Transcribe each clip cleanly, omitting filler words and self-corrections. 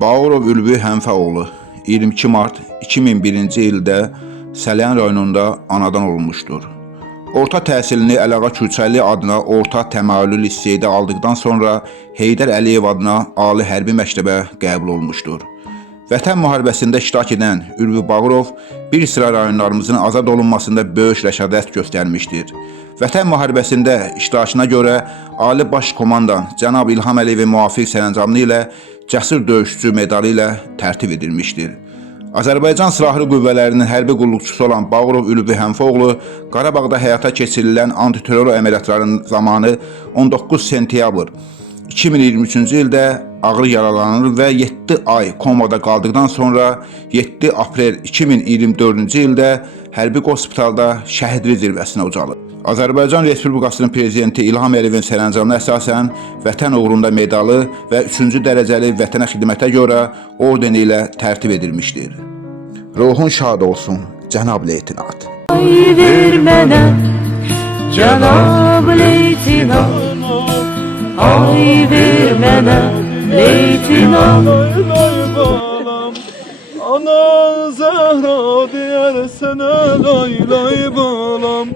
Bağırov Ülvi Həmfəoğlu 22 mart 2001-ci ildə Səlyan rayonunda anadan olmuşdur. Orta təhsilini Əlağa Kürçəli adına orta təmayüllü liseydə aldıqdan sonra Heydər Əliyev adına ali hərbi məktəbə qəbul olmuşdur. Vətən müharibəsində iştirak edən Ülvi Bağırov bir sıra rayonlarımızın azad olunmasında böyük rəşadət göstərmişdir. Vətən müharibəsində iştirakına görə Ali Baş Komandan cənab İlham Əliyevin müvafiq sərəncamı ilə Cəsur Döyüşçü medalı ilə tərtib edilmişdir. Azərbaycan Silahlı Qüvvələrinin hərbi qulluqçusu olan Bağırov Ülvi Həmfəoğlu Qarabağda həyata keçirilən antiterror əməliyyatlarının zamanı 19 sentyabr 2023-cü ildə ağır yaralanır və 7 ay komada qaldıqdan sonra 7 aprel 2024-cü ildə hərbi hospitalda şəhidlik zirvəsinə ucalır. Azərbaycan Respublikasının Prezidenti İlham Əliyevin sərəncamına əsasən Vətən uğrunda medalı və 3-cü dərəcəli vətənə xidmətə görə orden ilə tərtib edilmişdir. Ruhun şad olsun, cənab leytinat. Ay ver mənə, cənab leytinat. Ay ver mənə, leytinat. Ana Zəhra deyər sənə lay lay balam.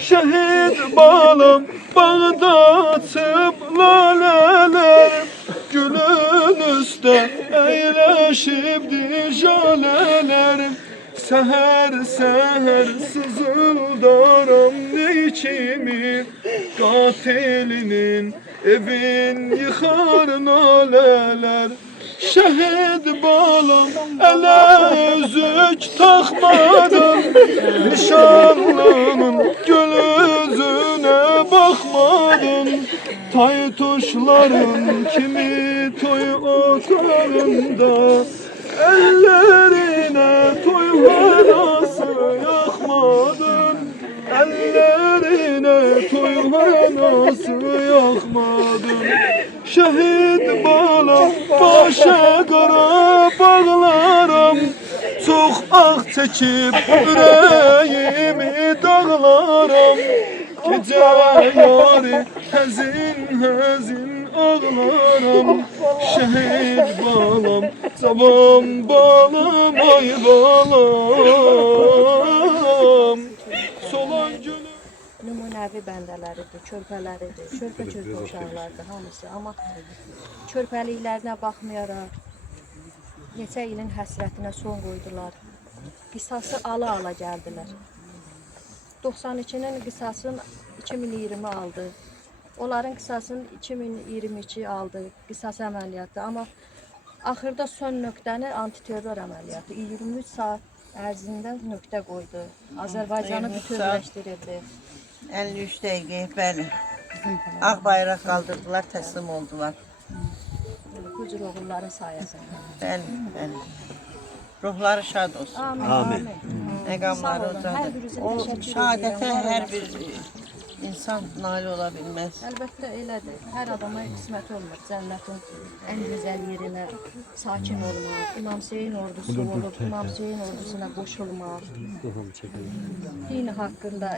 Şəhid balam, bağda açıb lalələr. Gülün üstə əyləşibdir jalələr. Səhər səhər sızıldaram ne kimi qatilinin evin yıxar nalələr. Şəhid balam ələ üzük taxmadım, nişanlının gül üzünə baxmadım. Tay tuşların kimi toy otağında ellerine toy hanası yakmadın. Ellerine toy hanası yakmadın. Şehit balam başa qara bağlaram. Çox ağ çəkib ürəyimi dağlaram. Gecə yari həzin ağlaram. Şehit balam, cavan balam, ay balam. Solan gülüm Nümunəvi bəndələridir, körpələridir, körpə uşaqlardır hamısı. Amma körpəliklərinə baxmayaraq neçə ilin həsrətinə son qoydular. Qisası ala gəldilər. 92-nin qisasını 2020 aldı. Onların qisasını 2022 aldı, qisas əməliyyatı. Amma axırda son nöqtəni antiterror əməliyyatı 23 saat ərzində nöqtə qoydu. Azərbaycanı bütünləşdirildi. 53 dəqiqə, bəli. Ağ bayraq qaldırdılar, təslim oldular. Bu cür oğulların sayəsində. Bəli, bəli. Ruhları şad olsun. Amin. Məqamları Sağ olun, hər ucadır. birinizə O təşəkkür şəhadətə edirəm. hər bir insan nail ola bilməz. Əlbəttə elədir. Hər adama qismət olmur. Cənnətin ən gözəl yerinə sakin olmaq, İmam Hüseyin ordusu olub, İmam Hüseyin ordusuna qoşulmaq, din haqqında,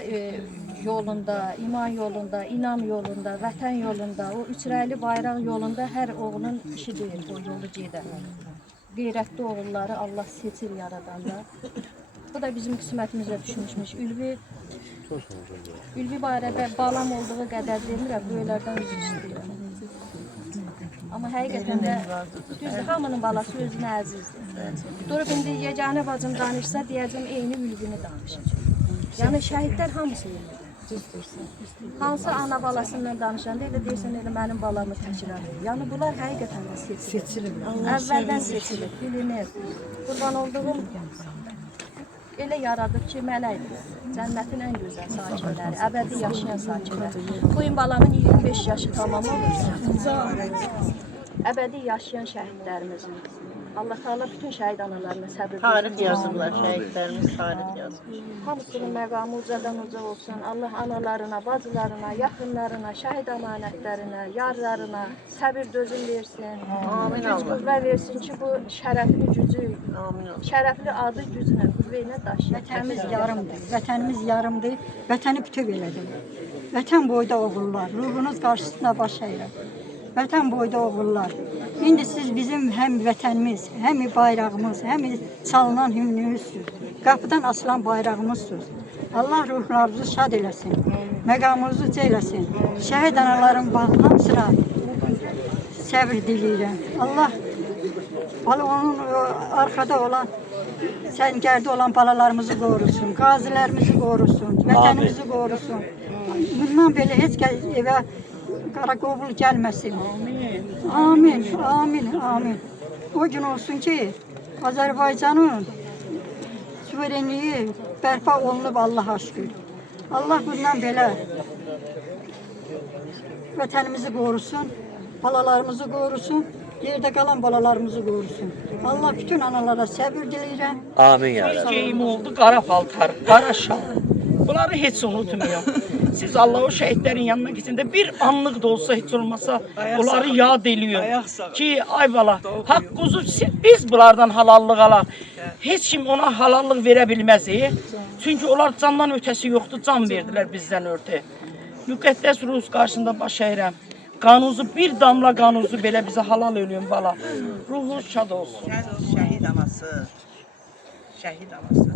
yolunda, iman yolunda, inam yolunda, vətən yolunda, o üçrəyli bayraq yolunda hər oğlun işi deyil, o yolu gedən. Qeyrətli oğulları Allah seçir yaradanda. Bu da bizim qismətimizə düşmüşmüş. Ülvi barədə balam olduğu qədər demirəm, böylərdən üzr istəyirəm. Amma həqiqətən də düzdür, hamının balası özünə əzizdir. Durub indi yeganə bacım danışsa, deyəcəm eyni Ülvini danışır. Yəni şəhidlər hamısı eynidir. Hansı ana balasından danışanda elə deyirsən, elə mənim balamı təkrar edir. Yəni bunlar həqiqətən də seçilir. Əvvəldən seçilir, bilinir. Qurban olduğum elə yaradıb ki, mələkdir. Cənnətin ən gözəl sakinləri, əbədi yaşayan sakinlər. Bugün balamın 25 yaşı tamam olur. Əbədi yaşayan şəhidlərimizin. Allah Teala bütün şəhid analarına səbir versin. Tarix yazırlar, şəhidlərimiz tarix yazır. Hamısının məqamı ucadan uca olsun. Allah analarına, bacılarına, yaxınlarına, şəhid əmanətlərinə, yarlarına səbir dözüm versin. Amin Güc Allah. qüvvə versin ki, bu şərəfli gücü, Amin Allah. şərəfli adı gücünə, qüvvəyinə daşıyın. Vətənimiz yarımdır, vətənimiz yarımdır, vətəni bütöv elədim. Vətən boyda oğullar, ruhunuz qarşısına baş əyirəm. Vətən boyda oğullar. İndi siz bizim həm vətənimiz, həm bayrağımız, həm çalınan himnimizsiniz. Qapıdan asılan bayrağımızsınız. Allah ruhlarınızı şad eləsin, məqamınızı uca eləsin. Şəhid anaların hamısına səbir diləyirəm. Allah onun arkada olan, səngərdə olan balalarımızı qorusun, qazilərimizi qorusun, vətənimizi qorusun. Bundan belə heç evə qara qovul gəlməsin. Amin, amin, amin. O gün olsun ki, Azərbaycanın suverenliyi bərpa olunub Allaha şükür. Allah bundan belə vətənimizi qorusun, balalarımızı qorusun, yerdə qalan balalarımızı qorusun. Allah bütün analara səbir diləyirəm. Amin ya Rabbi. Geyim oldu, qara paltar, qara şal. Bunları heç unutmayın. Siz Allah o şəhidlərin yanına gitsəndə bir anlıq da olsa heç olmasa onları yad eləyin. Ki ay bala, haqqınızı biz bunlardan halallıq alaq. Heç kim ona halallıq verə bilməz. Çünki onlar candan ötəsi yoxdur, can verdilər bizdən örtə. Müqəddəs Rus qarşısında baş əyirəm. Qanunuzu bir damla qanunuzu belə bizə halal eləyin bala. Ruhunuz şad olsun. Şəhid anası. Şəhid anası.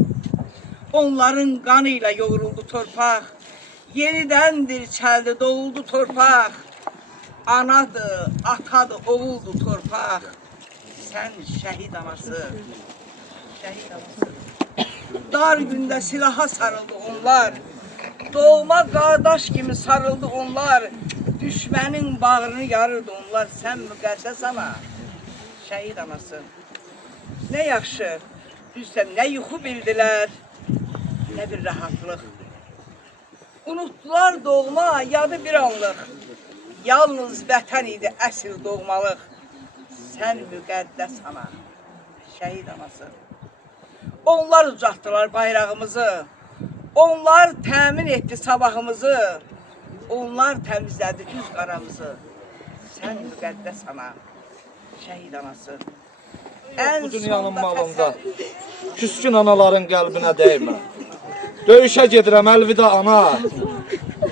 Onların qanıyla yoğruldu torpaq. Yenidəndir çəldi, doğuldu torpaq. Anadır, atadır, oğuldu torpaq. Sən şəhid anası. Şəhid anası. Dar gündə silaha sarıldı onlar. Doğma qardaş kimi sarıldı onlar. Düşmənin bağrını yarırdı onlar. Sən müqəddəs ana. Şəhid anası. Nə yaxşı. Düzsən, nə yuxu bildilər, nə bir rahatlıq. Unutdular doğma, yadı bir anlıq. Yalnız vətən idi əsl doğmalıq. Sən müqəddəs ana, şəhid anası. Onlar ucatdılar bayrağımızı. Onlar təmin etdi sabahımızı. Onlar təmizlədi düz qaramızı. Sən müqəddəs ana, şəhid anası. Bu dünyanın malında küskün anaların qəlbinə dəymə. Döyüşə gedirəm, əlvida ana.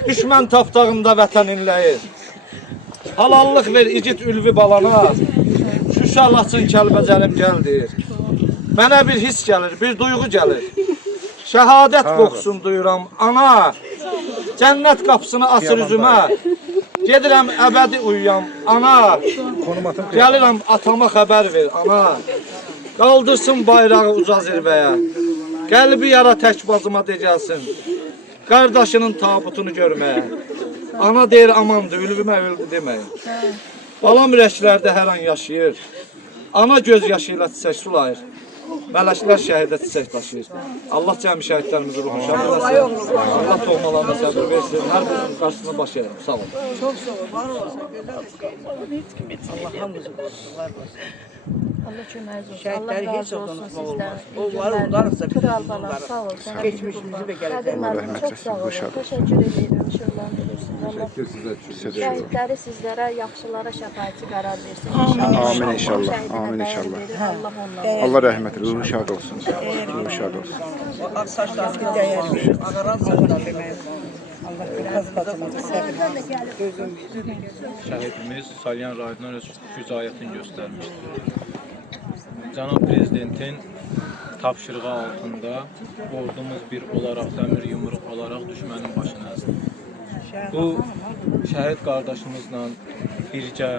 Düşmən tapdağında vətən inləyir. Halallıq ver igid ülvi balana. Şuşa Laçın Kəlbəcərim gəl deyir. Mənə bir his gəlir, bir duyğu gəlir. Şəhadət qoxusun duyuram ana. Cənnət qapısını açır üzümə. Gedirəm əbədi uyuyam ana. Gəlirəm atama xəbər ver ana. Qaldırsın bayrağı uca zirvəyə. Qəlbi yara tək bacıma decəlsin. Qardaşının tabutunu görməyə. Ana deyir amandır, ülvümə öldü deməyin. Balam ürəklərdə hər an yaşayır. Ana göz yaşı ilə çiçək sulayır. Mələklər şəhidə çiçək daşıyır. Allah cəmi şəhidlərimizi ruhunu şad eləsin. Allah doğmalarına səbir versin. Hər birinin qarşısına baş edirəm. Sağ olun. Çok sağ ol, var olsun. Allah hamımızı qorusunlar. Allah köməyiniz olsun. Şəhidləri Allah heç razı olsun olsun unutmaq sizdən. olmaz. Onları unudarsa biz Kral balam, onları. sağ ol. Sənə Geçmişimizi və gələcəyimizi. Çox sağ olun. Təşəkkür edirəm. İnşallah Allah şəhidləri sizlərə, yaxşılara şəfaətçi qərar versin. Amin inşallah. Amin inşallah. Allah onlara. Allah rəhmət eləsin. Ruhu şad olsun. Ruhu şad olsun. O ağ saçlarını bir dəyər. Ağaran saçlar demək. Allah qazanımızı səbir. Gözüm. Şəhidimiz Salyan rayonundan öz şücaətini göstərmişdir. Cənab Prezidentin tapşırığı altında ordumuz bir olaraq, dəmir yumruq olaraq düşmənin başına əzdi. Bu şəhid qardaşımızla birgə,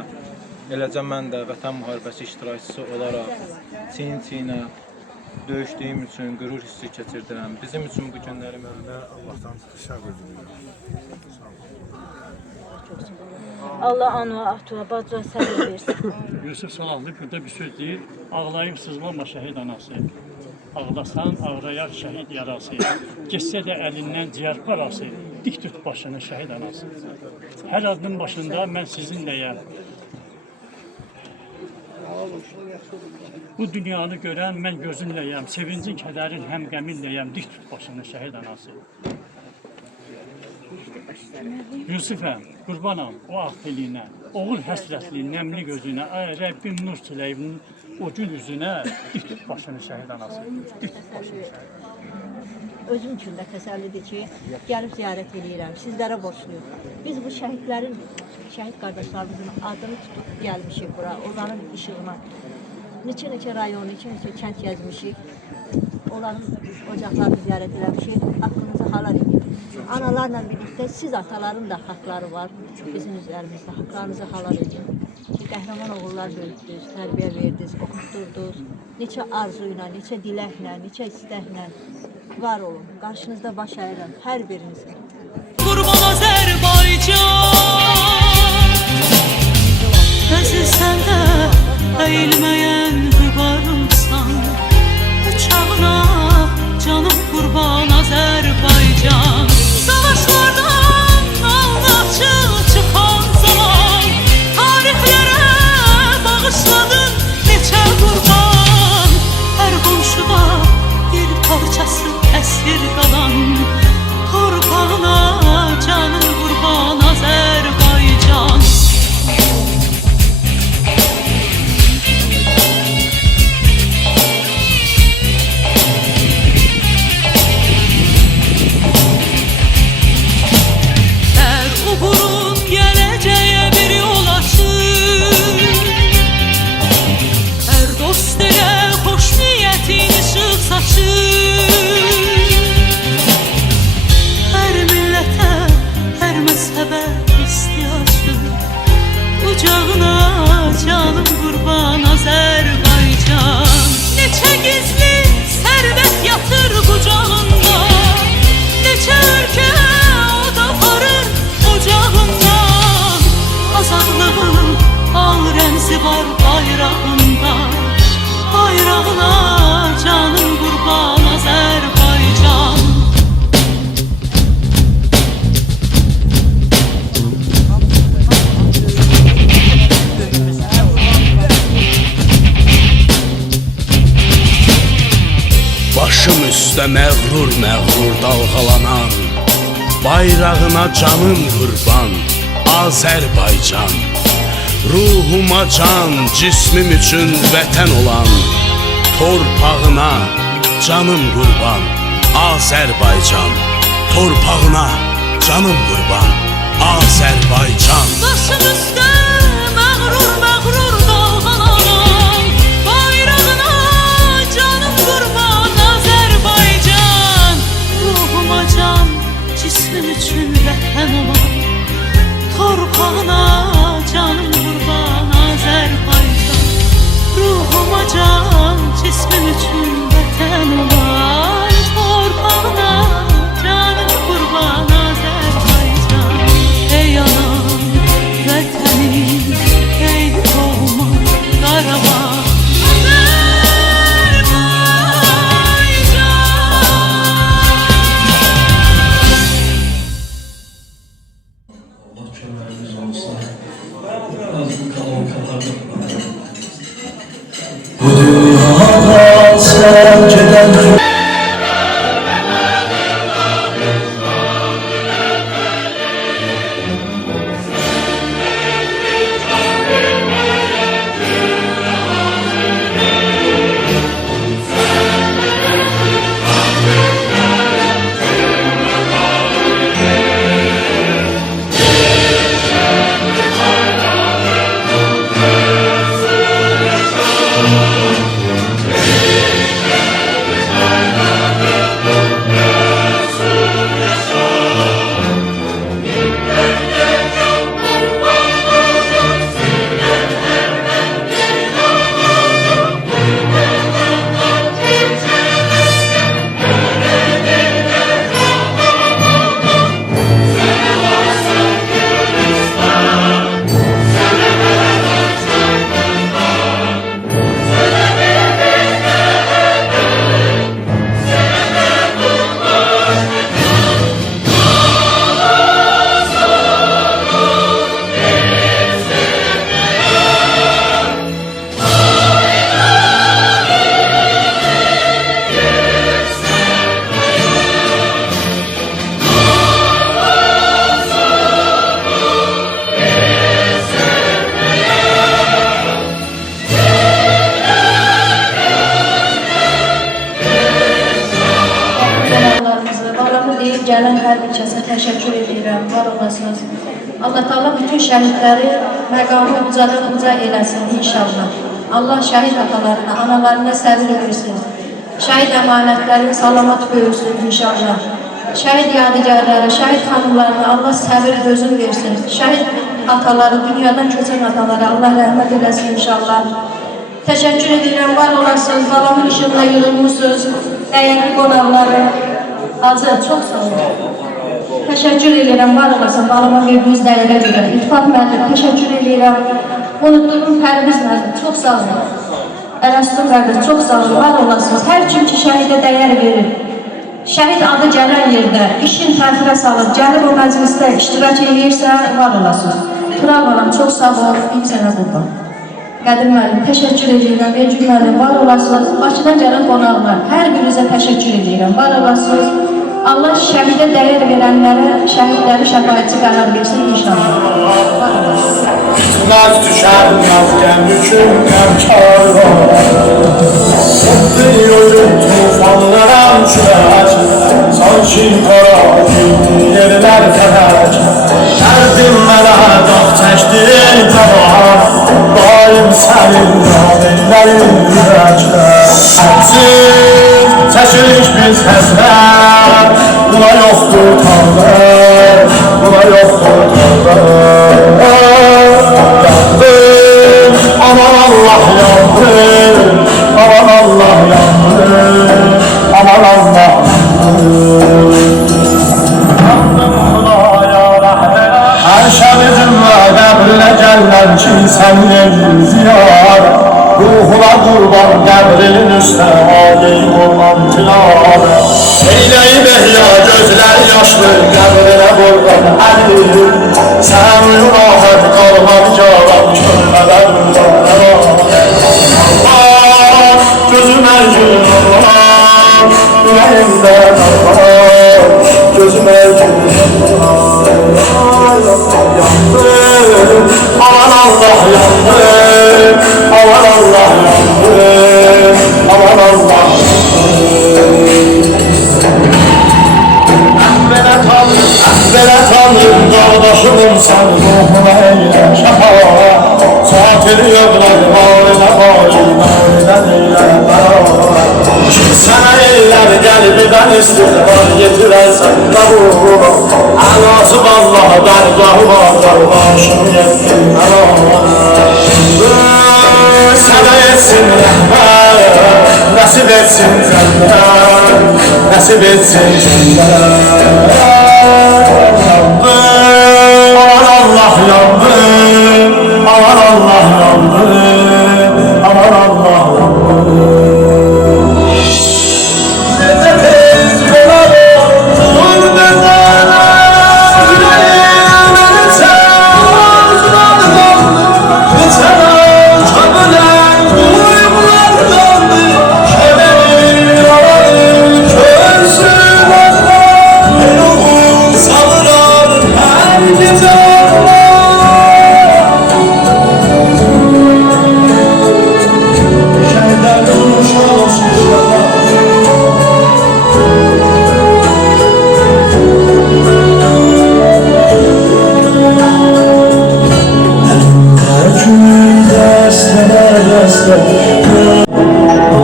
eləcə mən də vətən müharibəsi iştirakçısı olaraq çiyin-çiyinə döyüşdüyüm üçün qürur hissi keçirdirəm. Bizim üçün bu günləri mənə Allahdan şərh edirəm. Allah ana, ata, bacı səbir versin. Yusuf Salahlı burada bir söz deyir. Ağlayıb sızlama şəhid anası. Ağlasan ağrayar şəhid yarası. Geçsə də əlindən ciyər parası. Dik tut başını şəhid anası. Hər adının başında mən sizinləyəm. Bu dünyanı görən mən gözünləyəm. Sevincin, kədərin, həm qəminləyəm. Dik tut başını şəhid anası. Yusufəm, qurbanam o ağ teliyinə, oğul həsrətli, nəmli gözünə, ay Rəbbim nur çiləyinin o gün üzünə, dik tut başını şəhid anası, dik tut başını şəhid anası. Özüm üçün də təsəllidir ki, gəlib ziyarət edirəm, sizlərə borçluyum. Biz bu şəhidlərin şəhid qardaşlarımızın adını tutub gəlmişik bura, onların işığına. Neçə rayon, neçə kənd gəzmişik. Onların ocaqlarını ziyarət eləmişik. Haqqınızı halal edin. Analarla birlikdə siz ataların da haqları var. Bizim üzərimizdə haqlarınızı halal edin. Ki, qəhrəman oğullar böyütdünüz, tərbiyə verdiniz, oxutdurdunuz. Neçə arzu ilə, neçə diləklə, neçə istəklə var olun. Qarşınızda baş əyirəm hər birinizə. Qurban Azərbaycan, əziz sən də əyilməyən vüqarımsan. Uçağına canım qurban Azərbaycan. Savaşlardan aldaçı çıxan zaman tarixlərə bağışladın neçə qurban. Hər qonşuda bir parçası əsir qalan torpağına canım qurban Azərbaycan. Canım qurban Azərbaycan. Neçə gizli sərvət yatır qucağında, neçə ölkə od aparır ocağından. Azadlığın al rəmzi var bayrağında, bayrağına canım qurban Azərbaycan. Başım üstə məğrur dalğalanan, bayrağına canım qurban Azərbaycan. Ruhuma can, cismim üçün vətən olan, torpağına canım qurban Azərbaycan. Torpağına canım qurban Azərbaycan. Başım üstə məğrur dalğalanan, bayrağına canım qurban Azərbaycan. Ruhuma can, cismim üçün vətən olan, torpağına canım qurban Azərbaycan. Ruhuma can, cismim üçün vətən olan, torpağına canım qurban Azərbaycan. Ey anam, vətənim, ey doğma Qarabağ. Bu dünyada sen giden Gələn hər bir kəsə təşəkkür edirəm, var olasınız. Allah Teala bütün şəhidləri məqamı ucadan uca eləsin inşallah. Allah şəhid atalarına, analarına səbir versin. Şəhid əmanətlərini salamat böyürsün inşallah. Şəhid yadigarları, şəhid xanımlarına Allah səbir özün versin. Şəhid ataları, dünyadan köçən ataları Allah rəhmət eləsin inşallah. Təşəkkür edirəm, var olasınız, balamın işığına yığılmışsınız. Dəyərli qonaqları, Hacı, çox sağ olun. Təşəkkür edirəm, var olasın, balama verdiyiniz dəyərə görə. İltifat müəllim, təşəkkür edirəm. Unutduğum Pərviz müəllim, çox sağ olun. Ərəstun qardaş, çox sağ olun, var olasınız. Hər kim ki şəhidə dəyər verir. Şəhid adı gələn yerdə, işin təxirə salıb, gəlib o məclisdə iştirak edirsə, var olasınız. Tural balam, çox sağ ol, ilk sənə qurban. Qədim müəllim, təşəkkür edirəm, Vergül müəllim, var olasınız. Bakıdan gələn qonaqlar, hər birinizə təşəkkür edirəm, var olasınız. Allah şəhidə dəyər verənlərə, şəhidləri şəfayətçi qərar versin inşallah. Var olasınız. Bitməz tükənməz qəmküm karvan. Toplayıyorum tufanlara kürək, sanki qara girdi yerlər fələk. Dərdim mənə dağ çəkdir tavan, daim sənin naminlərin ürəklər. Həmsin çəkirik biz həsrət, buna yoxdur tavır, buna yoxdur tavır. Yandım, aman Allah yandım, aman Allah yandım, aman Allah yandım. Yandım Xudaya rəhmət, hər şəbizim və qəbrinə gələn ki, sənin elin ziyar. Ruhuna qurban qəbrinin üstə alim olan tilar. Eyləyib ehya gözlər yaşlı qəbrinə qurban əlim. Sən uyur ahət qalmadı cavan körmədən Allah, gözümə gülün Allah, ürəyimdən Allah, gözümə gülün Allah. Yandım, aman Allah yandım, aman Allah yandım, aman Allah Belə tanrım, qardaşımım sən ruhuna eylə şəfa. Satiri yoxlar, valinə valinə eylə bəra. Kim sənə eylər qəlbidən istiqbar yetirərsən qəbul. Əlası Allah, dərgahı var, başım yetsin məra. Sənə etsin rəhmət, nəsib etsin cənnət, nəsib etsin cənnət. Aman Allah yandım, aman Allah yandım, aman Allah yandım. Necə tez qolar olur bezənə, yüreğimə neçə neçə kabulən duygular döndü, kemeri alayım körsün Allah, el oğul salırar her gece Allah. Şehirler durmuş olsun inşallah.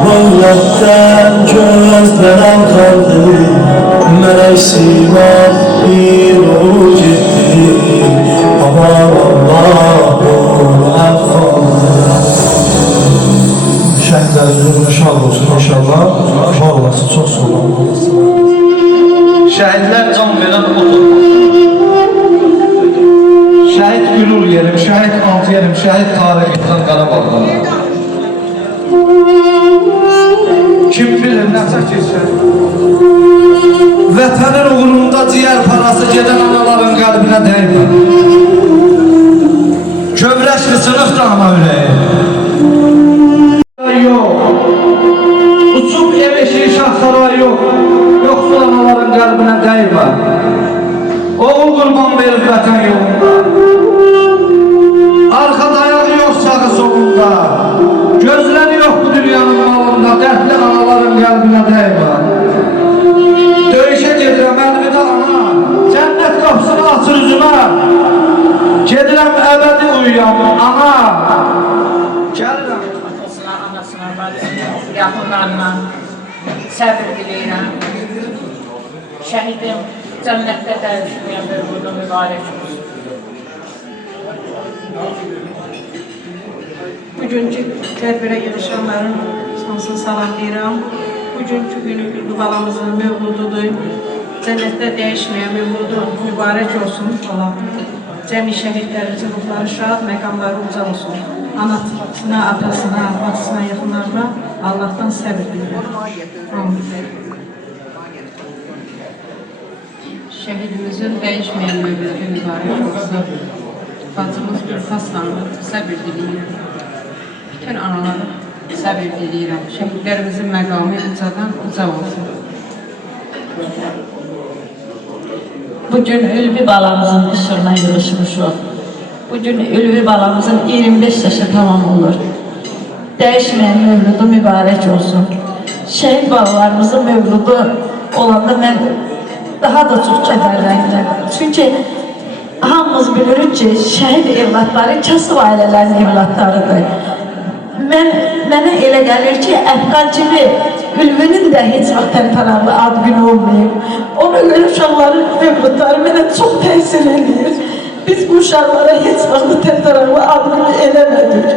Vallahtən gözlərəm qaldı, mənə simət bir olu getdi. Aman Allah'ım əfqanı. Şəhidlərimizin şad olsun inşallah. Var olasın, çox sağ olun. Şəhidlər can verən oturmaz. Şəhid gülür yerim, şəhid altı yerim, şəhid tarihindən Qarabağdan. Kim bilir nə çəkirsən? Vətənin uğrunda ciyər parası gedən anaların qəlbinə dəymə. Kövrəkli sınıqdır ana ürəyi. Yox, uçub ev eşiği şahsaray yox, yoxsul anaların qəlbinə dəymə. Oğul qurban verir vətən yolunda. Arxa dayağı yox sağı solunda. Gözləri yox bu dünyanın malında, dərdli anaların qəlbinə dəymə. Döyüşə gedirəm əlvida ana, cənnət qapısını açır üzümə. yaxınlarına səbir diləyirəm. Şəhidim cənnətdə dərişməyən bir burada mübarək olsun. Bugünkü tədbirə yığışanların sonsuz salamlayıram. Bugünkü günü Ülvi balamızın mövlududur. Cənnətdə dəyişməyən mövludu mübarək olsun. Allah cəmi şəhidlərimizin ruhları şad, məqamları uca olsun. Anasına, atasına, bacısına, yaxınlarına Allah'tan səbir diləyirəm. Amin. Şəhidimizin dəyişməyən mövludu mübarək olsun. Bacımız Gülfas xanımı səbir diləyirəm. Bütün anaları səbir diləyirəm. Şəhidlərimizin məqamı ucadan uca olsun. Bugün Ülvi balamızın işığına yığışmışıq. Bugün Ülvi balamızın 25 yaşı tamam olur. Dəyişməyən mövludu mübarək olsun. Şəhid balalarımızın mövludu olanda mən daha da çox kədərləndim. Çünki hamımız bilirik ki, şəhid evlatları kasıb ailələrin evlatlarıdır. Mənə elə gəlir ki, Əfqan kimi Ülvinin də heç vaxt təntənəli ad günü olmayıb. Ona görə uşaqların mövludları mənə çox təsir edir. Biz bu uşaqlara heç vaxt təntənəli ad günü eləmədik.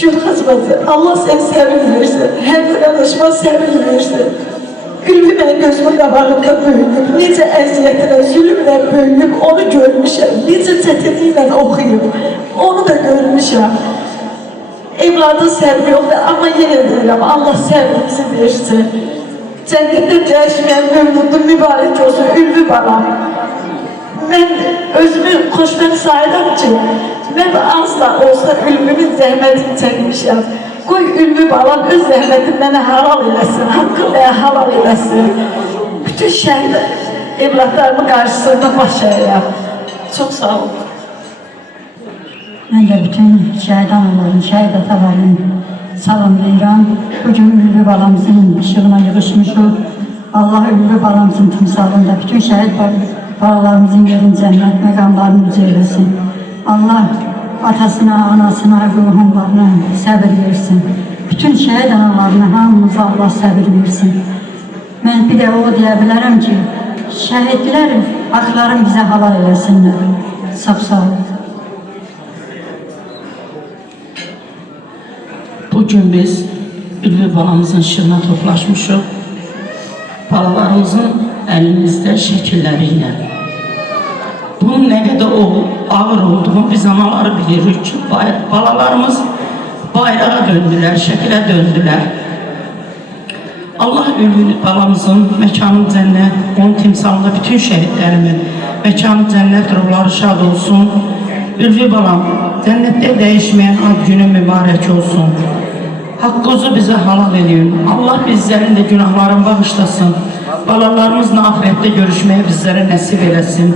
Gülxaz bacı, Allah sən səbir versin, hər qardaşıma səbir versin. Ülvi mənim gözümün qabağında böyüyüb, necə əziyyətlə, zülümlə böyüyüb, onu görmüşəm. Necə çətinliklə oxuyub, onu da görmüşəm. Evladı səbri yoxdur, amma yenə deyirəm, Allah səbrimizi versin. Cənnətdə dəyişməyən mövludu mübarək olsun, Ülvi balam. Mən özümü xoşbəxt sayıram ki, mən az da olsa Ülvinin zəhmətini çəkmişəm. Qoy Ülvi balam öz zəhmətini mənə halal eləsin, haqqı və halal eləsin. Bütün şəhid evlatlarımın qarşısında baş əyəm. Çox sağ olun. Mən də bütün şəhid analarını, şəhid atalarını salamlayıram. Bugün Ülvi balamızın işığına yığışmışıq. Allah Ülvi balamızın timsalında bütün şəhid balalarımızın yerin cənnət məqamlarını uca eləsin. Allah atasına, anasına, ruhumlarına səbir versin. Bütün şəhid analarına hamımıza Allah səbir versin. Mən bir də o deyə bilərəm ki, şəhidlər haqlarını bizə halal eləsinlər. Sağ olun. Bugün biz Ülvi balamızın işığına toplaşmışıq. Balalarımızın əlimizdə şəkilləri ilə. Bunun nə qədər ağır olduğunu biz analar bilirik ki, balalarımız bayrağa döndülər, şəkilə döndülər. Allah Ülvi balamızın məkanı cənnət, onun timsalında bütün şəhidlərimin məkanı cənnət, ruhları şad olsun. Ülvi balam, cənnətdə dəyişməyən ad günü mübarək olsun. Haqqınızı bizə halal edin. Allah bizlərin də günahlarını bağışlasın. Balalarımızla ahirətdə görüşməyə bizlərə nəsib eləsin.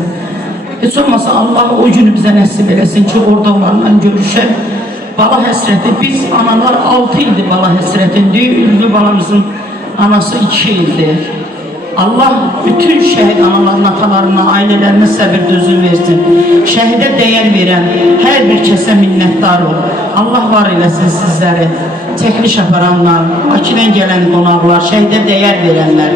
Heç olmasa Allah o günü bizə nəsib eləsin ki, orada onlarla görüşək. Bala həsrəti, biz analar 6 ildir bala həsrətində, Ülvi balamızın anası 2 ildir. Allah bütün şəhid analarına, atalarına, ailələrinə səbir dözüm versin. Şəhidə dəyər verən hər bir kəsə minnətdar ol. Allah var eləsin sizləri. Çəkiliş aparanlar, Bakıdan gələn qonaqlar, şəhidə dəyər verənlər.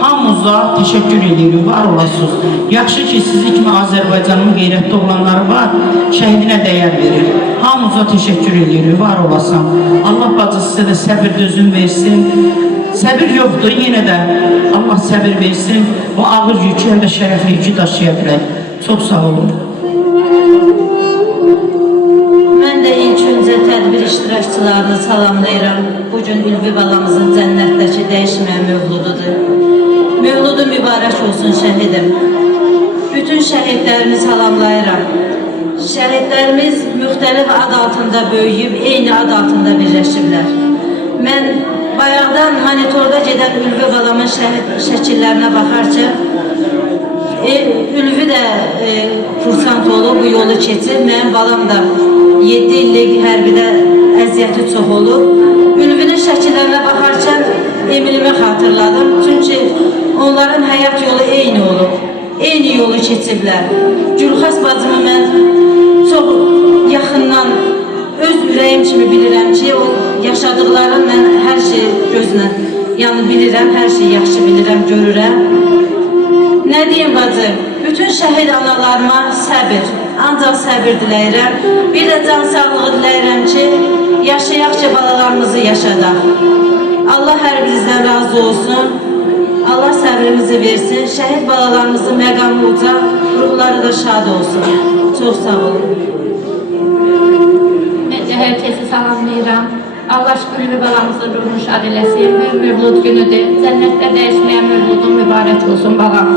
Hamınıza təşəkkür edirik, var olasınız. Yaxşı ki, sizi kimi Azərbaycanın qeyrətli oğlanları var, şəhidinə dəyər verir. Hamınıza təşəkkür edirik, var olasın. Allah bacı sizə də səbir dözüm versin. Səbir yoxdur, yenə də Allah səbir versin. Bu ağır yükü, həm də şərəfli yükü daşıya bilək. Çox sağ olun. Mən də ilk öncə tədbir iştirakçılarını salamlayıram. Bugün Ülvi balamızın cənnətdəki dəyişməyən mövlududur. Mövludu mübarək olsun şəhidim. Bütün şəhidlərimi salamlayıram. Şəhidlərimiz müxtəlif ad altında böyüyüb, eyni ad altında birləşiblər. Mən bayaqdan monitorda gedən Ülvi balamın şəkillərinə baxarkən, Ülvi də kursant olub, bu yolu keçib. Mənim balam da 7 illik hərbidə əziyyəti çox olub. Ülvinin şəkillərinə baxarkən Emilimi xatırladım. Çünki onların həyat yolu eyni olub. Eyni yolu keçiblər. Gülxas bacımı mən çox yaxından öz ürəyim kimi bilirəm ki, o yaşadıqlarım mən hər şey gözlə, yəni bilirəm, hər şey yaxşı bilirəm, görürəm. Nə deyim bacım, bütün şəhid analarıma səbir, ancaq səbir diləyirəm. Bir də can sağlığı diləyirəm ki, yaşayaqca balalarımızı yaşadaq. Allah hər birinizdən razı olsun. Allah səbrimizi versin. Şəhid balalarımızın məqamı uca, ruhları da şad olsun. Çox sağ olun. Məncə hər kəsi salamlayıram. Allah şükürlü balamızın ruhunu şad eləsin. Mövlud günüdür. Cənnətdə dəyişməyən mövludun mübarək olsun balam.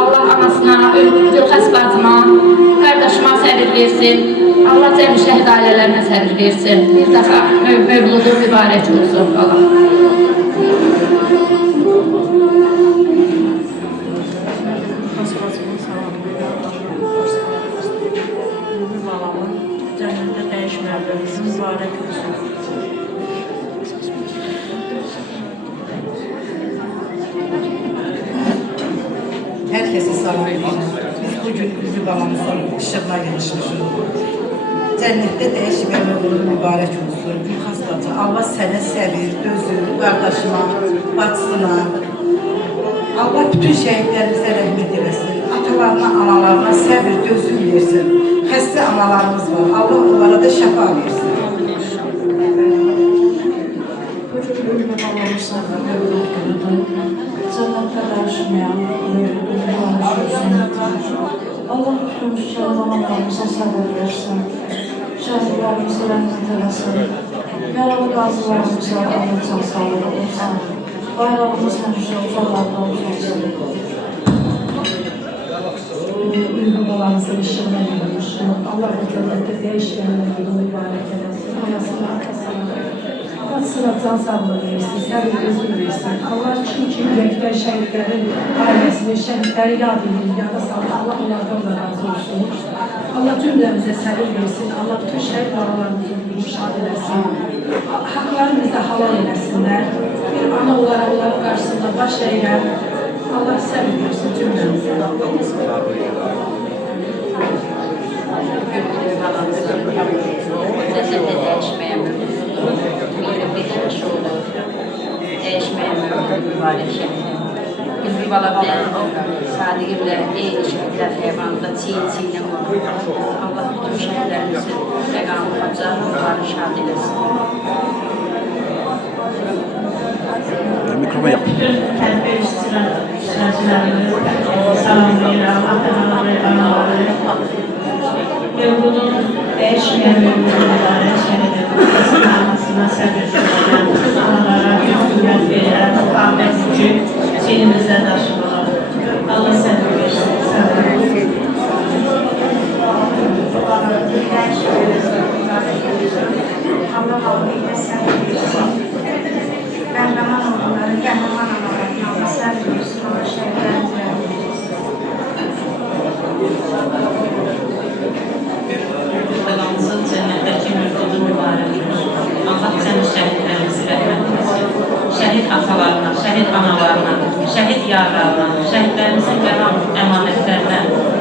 Allah anasına, Gülxəs bacıma, qardaşıma səbir versin. Allah cəmi şəhid ailələrinə səbir versin. Bir dəfə mövludun mübarək olsun balam. Cənnətdə dəyişməyən mövludun mübarək olsun. Herkese salamlayıram. Biz bugün Ülvi balamızın işığına yetişmişik. Cənnətdə dəyişməyən mövludun mübarək olsun. Gülxas bacı, Allah sənə səbir, dözür, qardaşıma, bacısına. Allah bütün şəhidlərimizə rəhmət eləsin. Atalarına, analarına səbir, dözür versin. Xəstə analarımız var. Allah onlara da şəfa versin. Bugün Ülvi balamızın mövlud günüdür. Cənnətdə dəyişməyən mövludun mübarək olsun. Allah bütün şəhid analarımıza səbir versin. Şəhidlərimizi rəhmət eləsin. Yaralı qazilərimizə Allah can sağlığı olsun. Bayrağımız həmişə ucalarda olsun. Ülvi balamızın işığına yürümüşdür. Allah bu cənnətdə dəyişməyən mövludun mübarək eləsin. Anasına, atasına, bacısına can sağlığı versin, səbir özür versin. Allah kim ürəkdə şəhidlərin ailəsini, şəhidləri yad edir, yada salır. Allah onlardan da razı olsun. Allah cümləmizə səbir versin. Allah bütün şəhid balalarımızı müşahid eləsin. Haqlarını bizə halal eləsinlər. Bir ana olaraq onların qarşısında baş əyirəm. Allah səbir versin cümləmizə. Cənnətdə dəyişməyən mövludun bir yaşı olur. Dəyişməyən mövludun mübarək şəhidi. Ülvi bala bilən o sadiqi bilən eyni şəhidlər heyvanında çiyin-çiyinə vurur. Allah bütün şəhidlərimizin məqamı haca, ruhları şad eləsin. Mikrofon yap. Bütün tədbir iştirakçılarını salamlayıram, ataları, anaları. Mövludun dəyişməyən mövludun mübarək şəhidi. Anasına səbir verirəm, analara güclüyət verirəm, qamət gücü çiynimizdə daşımalar. Allah səbir versin, səbir versin. Allah Allah'a səbir versin. Qəhrəman olanları, qəhrəman analarına Allah səbir versin, Allah şəhidlərimizə versin. Balamızın cənnətdəki mövludu mübarək olsun. Allah cəmi şəhidlərimizi rəhmət etsin. Şəhid atalarına, şəhid analarına, şəhid yarlarına, şəhidlərimizin qəram əmanətlərinə,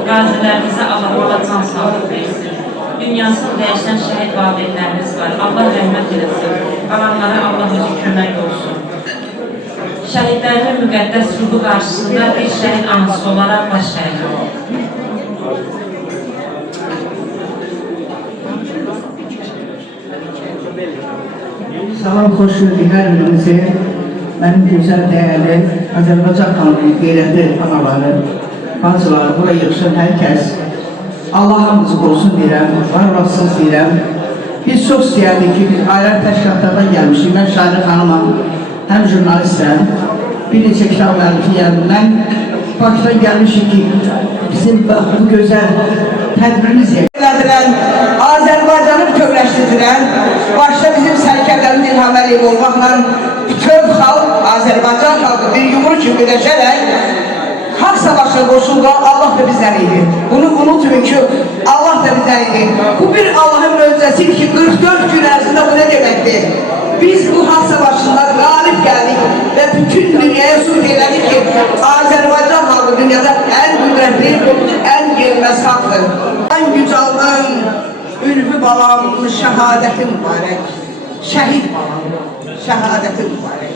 qazilərimizə Allah can sağlıq versin. Dünyasını dəyişən şəhid valideynlərimiz var. Allah rəhmət eləsin. Qalanlara Allah özü kömək olsun. Şəhidlərin müqəddəs ruhu qarşısında bir şəhid anısı olaraq baş əyirəm. Salam, xoş gördük hər birimizi. Mənim gözəl, dəyərli Azərbaycan xalqı, qeyrətli anaları, bacıları, bura yığışan hər kəs. Allah hamınızı qorusun deyirəm, var olasınız deyirəm. Biz çox istəyərdik ki, biz ayrı təşkilatlardan gəlmişik. Mən Şahin xanımam, həm jurnalistəm. Bir neçə kitab müəllifiyəm. Mən Bakıdan gəlmişik ki, bizim bu gözəl tədbirimiz yerlədirən, Azərbaycanı bütövləşdirən, başta bizim sərkərlərimiz İlham Əliyev olmaqla bütün xalq, Azərbaycan xalqı bir yumru kimi birləşərək haqq savaşına qoşuldu, Allah da bizdən idi. Bunu unutmayın ki, Allah da bizdən idi. Bu bir Allahın möcüzəsidir ki, 44 gün ərzində bu nə deməkdir? Biz bu haqq savaşında qalib gəldik və bütün dünyaya sübut elədik ki, Azərbaycan xalqı dünyada ən qüdrətli, ən gelməz xalqdır. Ən güc aldım, Ülvi balam, şəhadəti mübarək, şəhid balam. şəhadəti mübarək.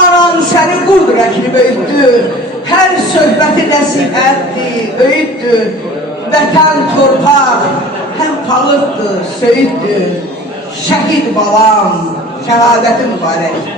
Anan səni qurdur əkini böyütdü, hər söhbəti nəsihətdir, öyüddür. Vətən, torpaq, həm palıqdır, söyüddür. Şəhid balam, şəhadəti mübarək.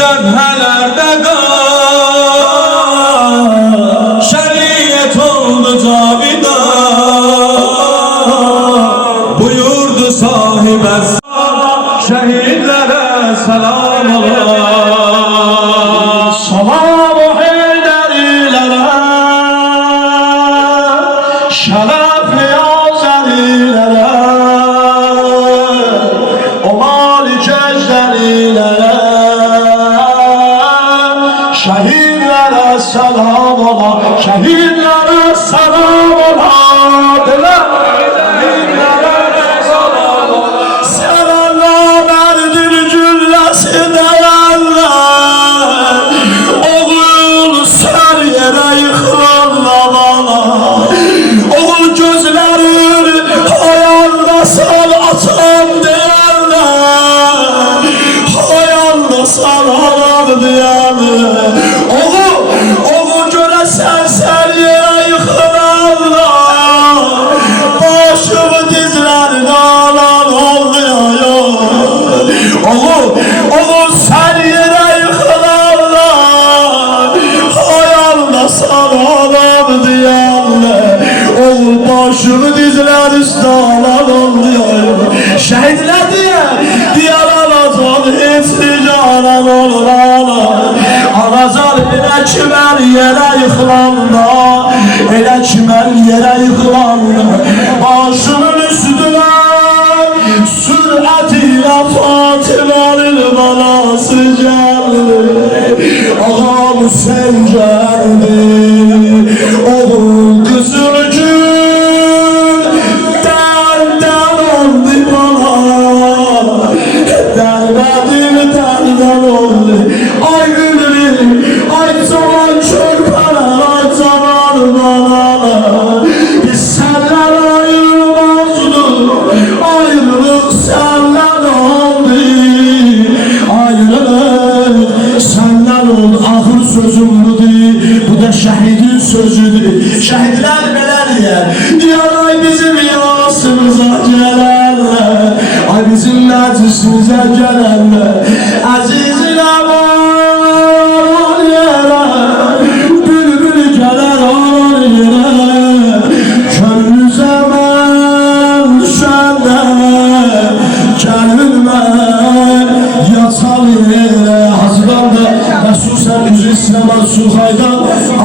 cəbhələrdə qal, şəriət oldu cavidan. Buyurdu sahibə şəhidlərə salam ola. Salam o heydərilərə, şərəfli azərilərə, o malik əjdərilərə, şəhidlərə salam ola, şəhidlərə salam ola. Şəhidlərə salam ola. Sərəlla mərdir gülləsi dəyərlər, oğul sər yerə yıxılanlar, oğul gözlərini hayalda sal atam deyərlər, hayalda sal alam deyərlər. Oğul görəsən sər yerə yıxılanlar, başımı dizlərini alan olmuyor. Oğul sər yerə yıxılanlar, hayalda sal alam deyərlər. Oğul başımı dizlər üstə alan olmuyor. Şəhidlər deyər alacaq heç ricalan olur ana. Alacaq elə ki mən yerə yıxılanda, elə ki mən yerə yıxılanda, başımın üstünə sürət ilə Fatimənin balası gəldi. Ağam sən gəldi, oğul qızıl gül dərdən oldu bana, dərdən oldu. Ay gülüm, ay cavan körpələr, ay cavan balalar, biz səndən ayrılmazdık, ayrılıq səndən oldu, ayrılıq səndən oldu. Axır sözüm budur, bu da şəhidin sözüdür. Şəhidlər belə deyər, deyər ay bizim yasımıza gələrlər, ay bizim məclisimizə gələrlər. Əzizlə var yerə, bülbül gələr arar yerə, könlünüzə mən düşəndə, könlümə yatsal yerə. Hazırdan da məxsusən üzü sinema Sulxaydan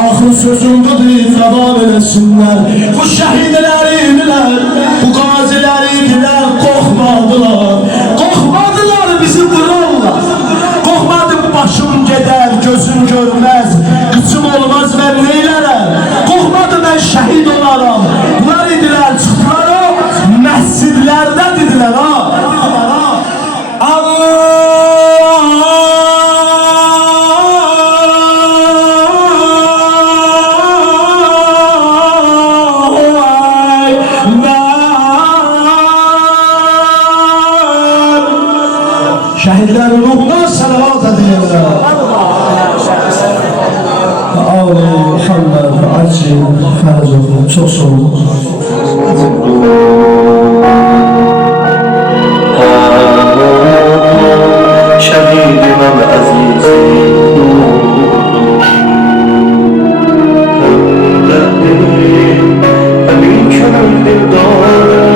axır sözüm budur, davam eləsinlər. Bu şəhidləri bilər, bu qaziləri bilər, qorxmadılar, qorxmadılar bizi vururlar. Qorxmadı başım gedər, gözüm görməz, qıçım olmaz mən neylərəm. Qorxmadı mən şəhid olaram. Bunlar idilər, çıxdılar o məscidlərdə dedilər ha. Şəhidlərin ruhuna salavat edirlər. Ali Muhammed Acil Fərzoğlu, çox sağ olun. Şəhidim əzizim, əmin könül dildarım,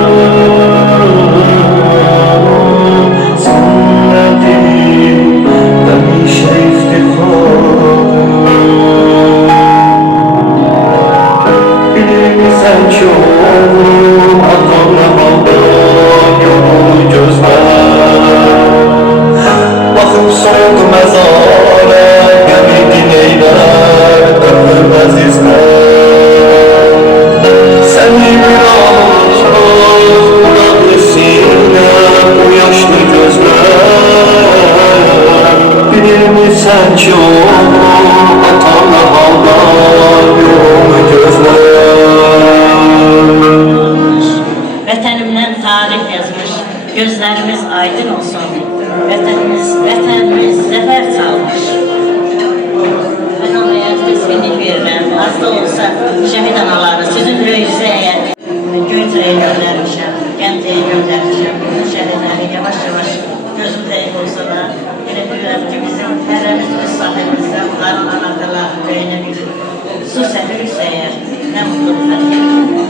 sənədim həmişə iftixarım. Bilirsən ki oğlum atamla halda yolunu gözlər, baxıb soldu məzara, qəmidin eylər, ömrüm əzizlər. Səni bir anlar, qulaqlı sinə, bu yaşlı gözlər. Bilirsən ki oğlum atamla halda yolunu gözlər. Vətənimdən tarix yazmış, gözlərimiz aydın olsun. Vətənimiz zəfər çalmış. Mən onlara təsminlik verirəm. Az da olsa şəhid anaları, sizin ürəyinizə əgər Göyçəyə göndərmişəm, Gəncəyə göndərmişəm. Bu şəhidləri yavaş-yavaş gözüm zəif olsa da, elə bilirəm ki, bizim hərəm Kızların anahtarları böyle bir su seferirse eğer ne mutlu bize.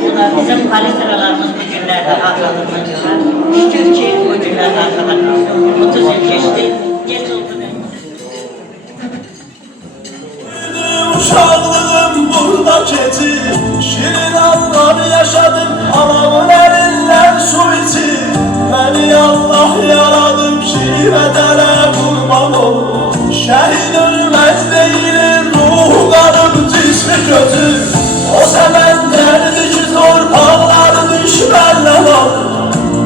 Bu da bizim palestiralarımız bu günlerde arkalarına göre. Şükür ki bu günlerde arkalarına 30 yıl geçti. Geç oldu benim. Uşaqlığım burada keçir, şirin anlar yaşadım, anamın elindən su içir. Məni Allah yaradım, şirvətərə qurban olur. Şəhid ölməz deyilir, ruhu qarıb cismi götür. O səbəndərdir ki, torpaqları düşmənlə alır.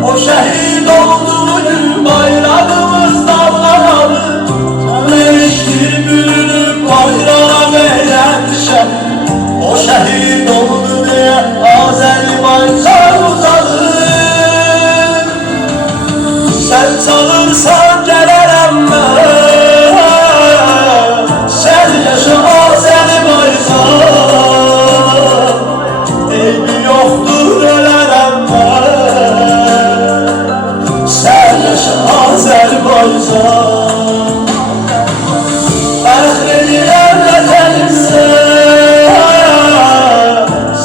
O şəhid olduğu gün bayrağımız dalğalanır. Eşkir bürünüp bayrağa eğlenmişem. O şehit oldu diye Azerbaycan uzanır. Sen çağırsan gelerem ben. Sen yaşa Azerbaycan. Eybi yoktur ölerem ben. Sen yaşa Azerbaycan. Fəxreliyəm vətənimsə,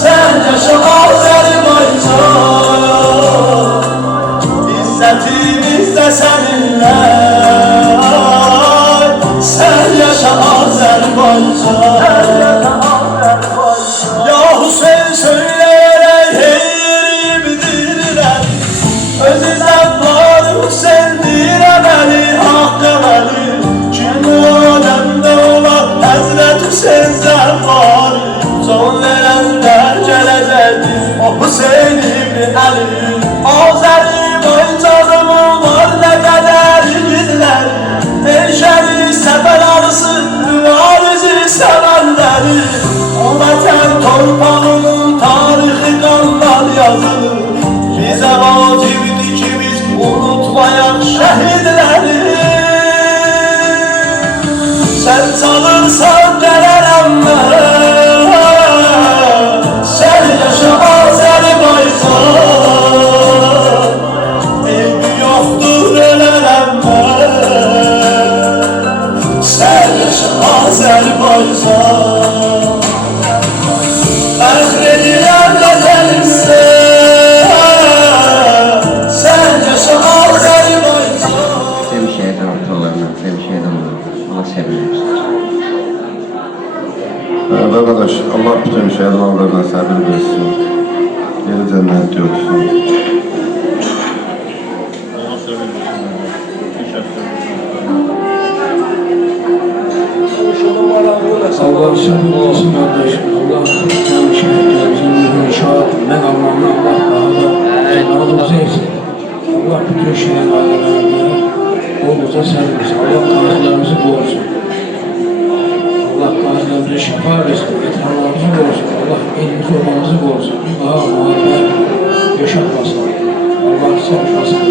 sən yaşa Azərbaycan. İzzətimiz də səninlə, sən yaşa Azərbaycan. Ya Hüseyin söyləyərək heyri bildirirəm, özündən var Hüseyin dirəməli, haqq əməli. Hazret Hüseyin Zəfar, son verənlər gələcəkdir, o Hüseyin İbni Əli. Azərbaycanımın var nə qədər igidlər, Erşəli səfər arısı, arizi səvənləri. O vətən torpağının tarixi qanlar yazılır. Bizə vacibdir ki biz unutmayaq şəhidləri. Sen çağırsan gələrəm mən. Sen yaşa Azərbaycan. Eybi yoxdur ölərəm mən. Sen yaşa Azərbaycan. Fəxr edirəm vətənimsə, sen yaşa Azərbaycan. Sevgi şehirden ortalarına, sevgi şehirden Allah sevilir. Arkadaş, Allah bütün şehirlerden sabır versin. Yeri cennetli olsun. Allah sabır olsun kardeşim. Allah bütün şehirlerimizin ruhunu şahat, mekamlarına Allah daha da cenabımızı etsin. Allah bütün şehirlerine bolca servis. Allah gazilerimizi korusun. Allah gazilerimize şifa versin. Yeterlerimizi korusun. Allah elimizi olmamızı korusun. Daha muharebe yaşatmasın. Allah sevmasın.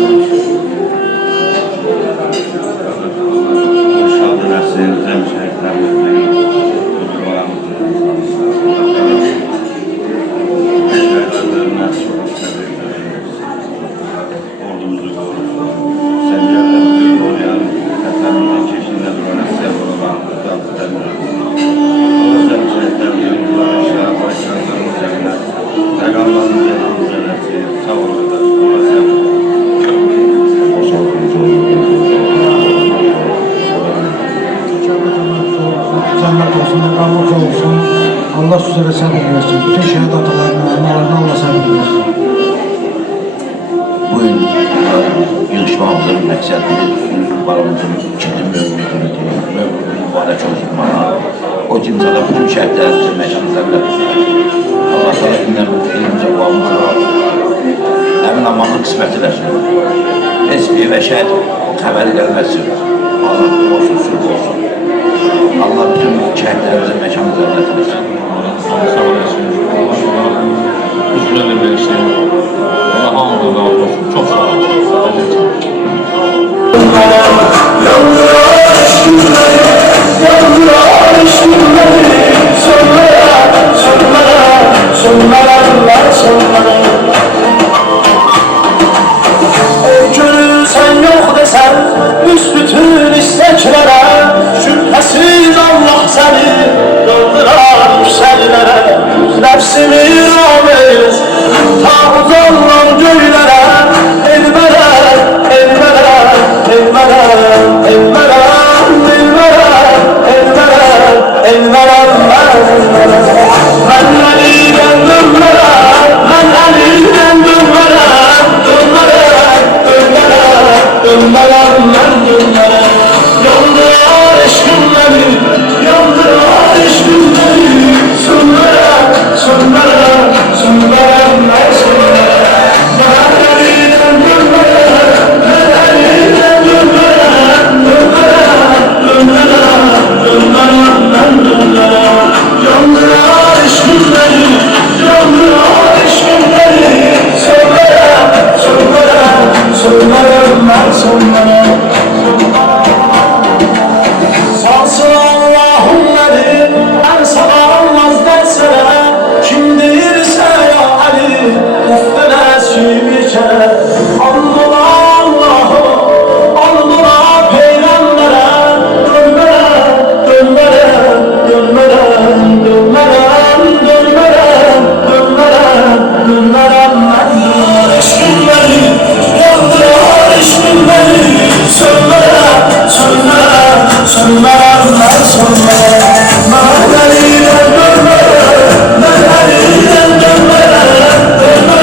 Allah sizlere sabır versin. Bütün şehit atalarına, analarına Allah sabır versin. Bugün yığışmamızın məqsədi baramızın ikinci mövzudunu deyil, mövzudun mübarək olsun bana. O kimsədə bütün şəhidlərimizin məkanı Allah tərəfindən elimizə qulağımıza əmin amanlıq qisməti versin. Heç bir və şəhid xəbəri gəlməsin. Allah olsun, sürü olsun. Allah bütün şəhidlərimizin məkanı zərrət versin. Allah sağ olasın. Allah huzurla versin. Allah hamdülillah razı olsun. Çok sağ olun. Ey gönül sen yok desen, büsbütün ister sönmez, sönmez. Mehmeliyle dönme, mehmeliyle dönme, dönme,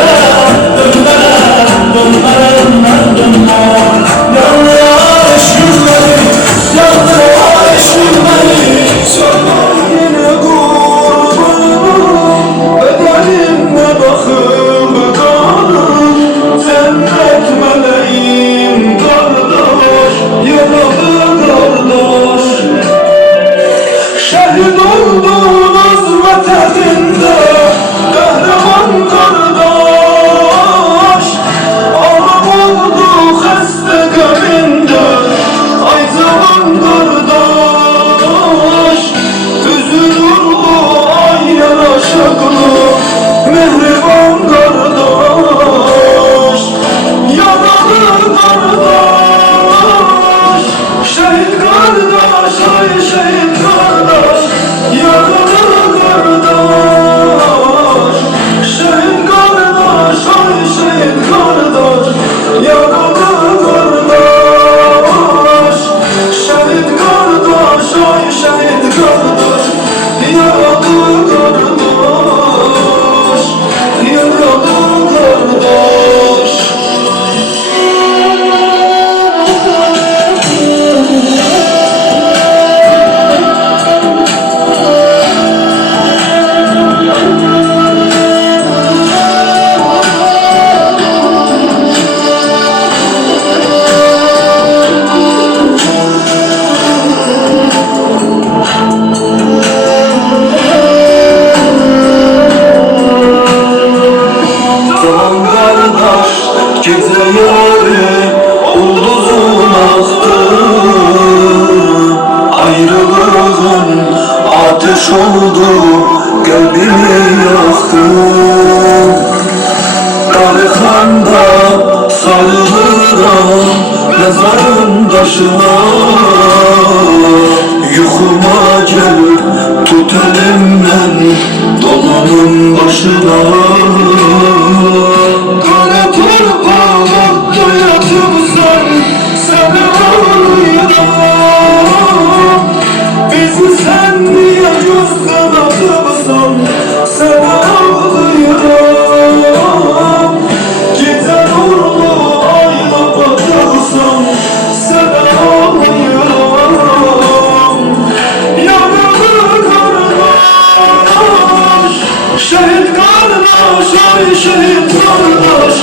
dönme, dönme, dönme. Yanıyor eşkin beni, yanıyor eşkin beni. Sönme yine kurbanım, bedenimle bakıp kanım. Cennet meleğim kardeş, yaralı kardeş. Şehit oldun azmet elinde, kahraman kardeş. Ağlam oldu hasta kabinde, ay zaman kardeş. Üzülürlü ay yanaşıklı, mehriban kardeş. Yaralı kardeş, şehit kardeş, ay şehit kardeş. Yaralı kardeş, şehit kardeş, ay şehit kardeş. Yaralı kardeş, şehit kardeş, ay şehit kardeş. Yaralı kardeş, yaralı kardeş. Tamam kardeş, gece yarı ulduzun aktı. Ayrılığın ateş oldu, kalbimi yaktı. Darıkanda sarılıram mezarın taşına. Yuxuma gelip tut elimden dolanın başına. Kara torpağımda yatımsan seni ağlıyorum. Bizi sen niye gözden atımsan seni ağlıyorum. Gece nurlu ayla batırsan seni ağlıyorum. Yaralı kardeş, şehit kardeş, ay şehit kardeş.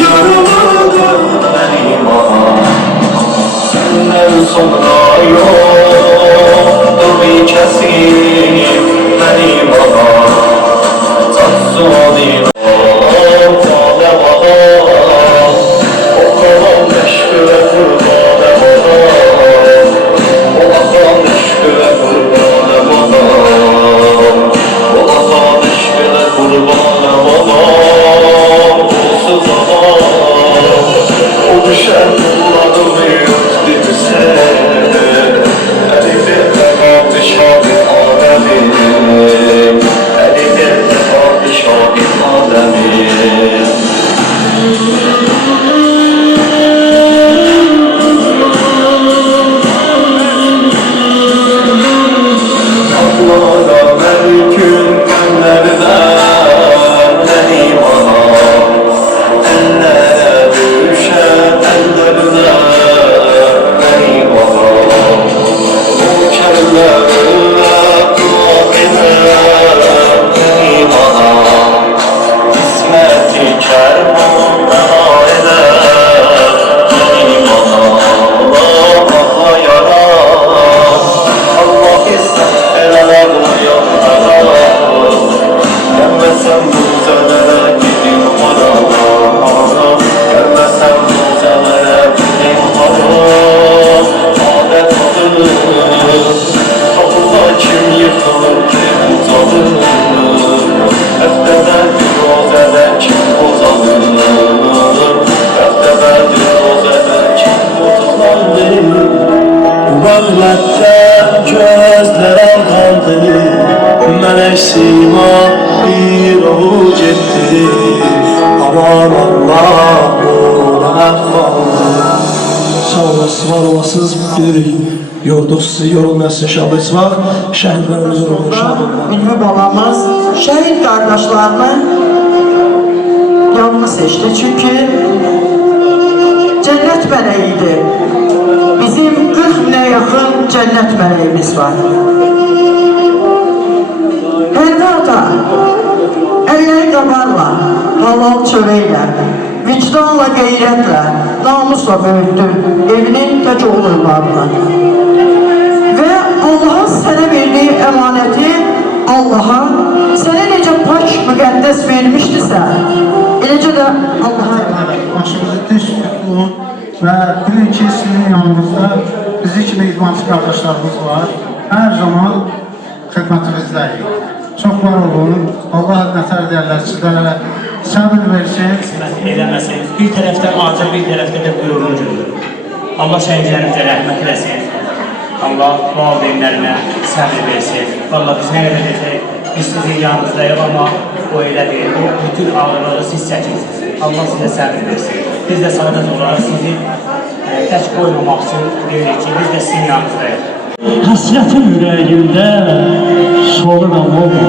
Yaralı kardeş. Benim ağam senden sonra yoktur bir kesim. Benim ağam tatsunim. Tanem ağam o kalan meşgule kurbanem ağam. O akan meşgule kurbanem ağam. O akan meşgule kurbanem ağam. Olsuz ağam o düşen kullarımı yurtdim seni. Elimde padişahı alemi, elimde padişahı alemi. Allah'a mülkün günlerden benim ağam. Ellere düşen ellerine benim ağam. O kellerine dua eder benim ağam. İsmeti kervanına eder benim ağam. Allah yarar, Allah ister eller uyanlar. Gelmesem bu zemere gidin haram. Gelmesem bu zemere gidin haram. Adet adır, kapıda kim yıkılır kim uzanır. Eftebedir rozeden kim uzanır. Eftebedir rozeden kim uzanır. Məhləttə gözlərəm qaldı, Mələk sima bir oğul getdi. Aman Allah, o mənə qaldı. Sağ olasınız, var olasınız, bilirik. yorduq sizi, yorulmayasın inşallah heç vaxt. Şəhidlərimizin ruhunu şad olun. Ülvi balamız şəhid qardaşlarını yanına seçti. Çünki cənnət mələyidir. Bizim 40 minə yaxın cənnət mələyimiz var. Həndə ata əlləri qabarla, halal çörəklə, vicdanla, qeyrətlə, namusla böyütdü evinin tək oğullarını. Və Allah'ın sənə verdiyi əmanəti Allah'a sənə necə pak, müqəddəs vermişdirsə, eləcə də Allah'a əmanət. Başımızı düz tutun və bilin ki, sizin yanınızda bizi kimi idmançı qardaşlarımız var. Hər zaman xidmətimizdəyik. Çox var olun. Allah nətər deyərlər, sizlərə səbir versin. Eləməsin. Bir tərəfdən acı, bir tərəfdə də buyurunu görür. Allah şəhidlərimizə rəhmət eləsin. Allah valideynlərinə səbir versin. Valla biz nə qədər desək, biz sizin yanınızdayıq, amma o elə deyil. O bütün ağırlığı siz çəkirsiniz. Allah sizə səbir versin. Biz də sadət olaraq sizi tək qoymamaq üçün deyirik ki, biz də sizin yanınızdayıq. Həsrətim ürəyimdə soluram olma.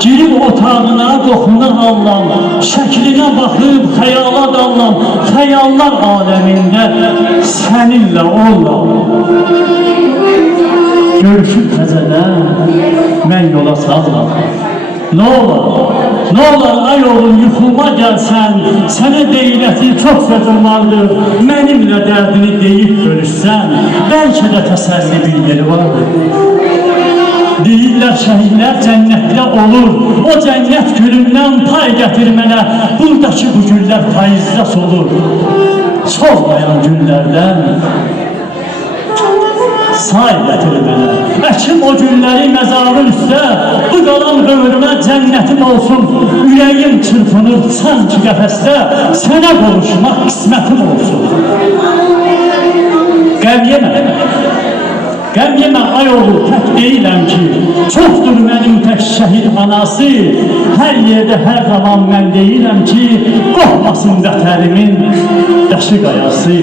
Girib otağına qoxunan Allahım, şəklinə baxıb xəyala dallam, xəyallar aləmində səninlə ollam. Görüşüb təzədən mən yola sallam. Nə olar ay oğlum yuxuma gəlsən, sənə deyiləti çox sözüm vardır, mənimlə dərdini deyib bölüşsən, bəlkə də təsəlli bir yeri vardır. Deyirlər şəhidlər cənnətdə olur, o cənnət gülündən pay gətir mənə, buradakı bu güllər payızda solur. Solmayan güllərdən say gətir mənə. Əkim o gülləri məzarın üstə, bu qalan ömrümə cənnətim olsun. Ürəyim çırpınır sanki qəfəsdə, sənə qovuşmaq qismətim olsun. Qəm yemə ay oğul, tək deyiləm ki, çoxdur mənim tək şəhid anası. Hər yerdə, hər zaman mən deyiləm ki, qohmasın vətənimin daşı qayası.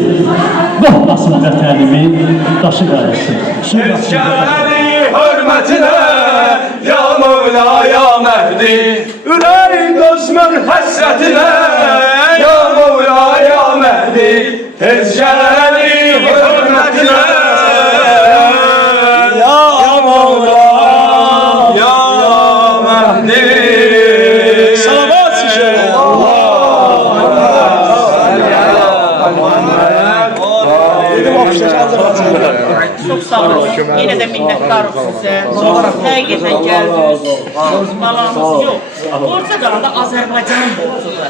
Qohmasın vətənimin daşı qayası. Eşkəli hörmətinə, ya Mevla, ya Məhdi, ürək dözmür həsrətinə, ya Mevla, ya Məhdi, eşkəli hörmətinə, ya Mevla, ya Məhdi. Salavat şişələ. Çok sağ olun. Yine de minnettarım size. Həqiqətən gəldiniz. Balamız yok. Orta da Azərbaycanın borcudur.